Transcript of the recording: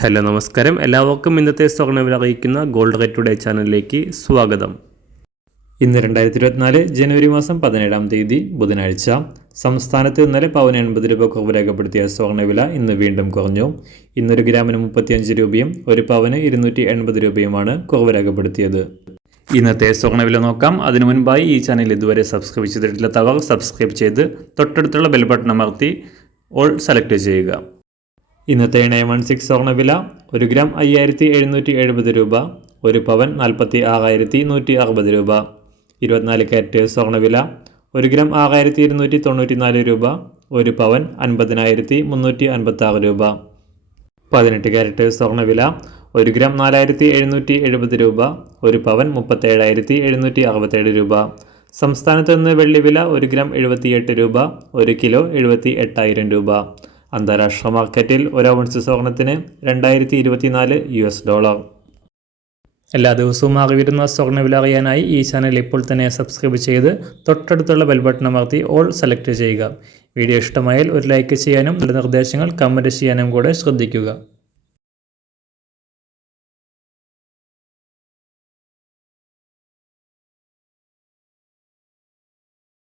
Hello നമസ്കാരം, എല്ലാവർക്കും ഇന്നത്തെ സ്വർണ്ണവില അറിയിക്കുന്ന ഗോൾഡ് റേറ്റ് ടുഡേ ചാനലിലേക്ക് സ്വാഗതം. ഇന്ന് 2024 ജനുവരി മാസം 17-ാം തീയതി ബുധനാഴ്ച. സംസ്ഥാനത്ത് ഇന്നലെ പവന് 80 രൂപ കുറവ് രേഖപ്പെടുത്തിയ സ്വർണ്ണവില ഇന്ന് വീണ്ടും കുറഞ്ഞു. ഇന്നൊരു ഗ്രാമിന് 35 രൂപയും ഒരു പവന് 280 രൂപയുമാണ് കുറവ് രേഖപ്പെടുത്തിയത്. ഇന്നത്തെ സ്വർണ്ണവില നോക്കാം. അതിനു മുൻപായി ഈ ചാനൽ ഇതുവരെ സബ്സ്ക്രൈബ് ചെയ്തിട്ടില്ലാത്തവർ സബ്സ്ക്രൈബ് ചെയ്ത് തൊട്ടടുത്തുള്ള ബെൽ ബട്ടൺ അമർത്തി ഓൾ സെലക്ട് ചെയ്യുക. ഇന്നത്തെ 916 സ്വർണ്ണവില 1 ഗ്രാം 5770 രൂപ, ഒരു പവൻ 46,160 രൂപ. 24 കാരറ്റ് സ്വർണ്ണവില 1 ഗ്രാം 6294 രൂപ, ഒരു പവൻ 50,356 രൂപ. 18 കാരറ്റ് സ്വർണ്ണവില 1 ഗ്രാം 4770 രൂപ, ഒരു പവൻ 37,767 രൂപ. സംസ്ഥാനത്ത് നിന്ന് വെള്ളിവില 1 ഗ്രാം 78 രൂപ, 1 കിലോ 78,000 രൂപ. അന്താരാഷ്ട്ര മാർക്കറ്റിൽ 1 ഔൺസ് സ്വർണത്തിന് $2024. എല്ലാ ദിവസവും മാറി വരുന്ന സ്വർണ്ണവില അറിയാനായി ഈ ചാനൽ ഇപ്പോൾ തന്നെ സബ്സ്ക്രൈബ് ചെയ്ത് തൊട്ടടുത്തുള്ള ബെൽ ബട്ടൺ അമർത്തി ഓൾ സെലക്ട് ചെയ്യുക. വീഡിയോ ഇഷ്ടമായാൽ ഒരു ലൈക്ക് ചെയ്യാനും നല്ല നിർദ്ദേശങ്ങൾ കമൻറ്റ് ചെയ്യാനും കൂടെ ശ്രദ്ധിക്കുക.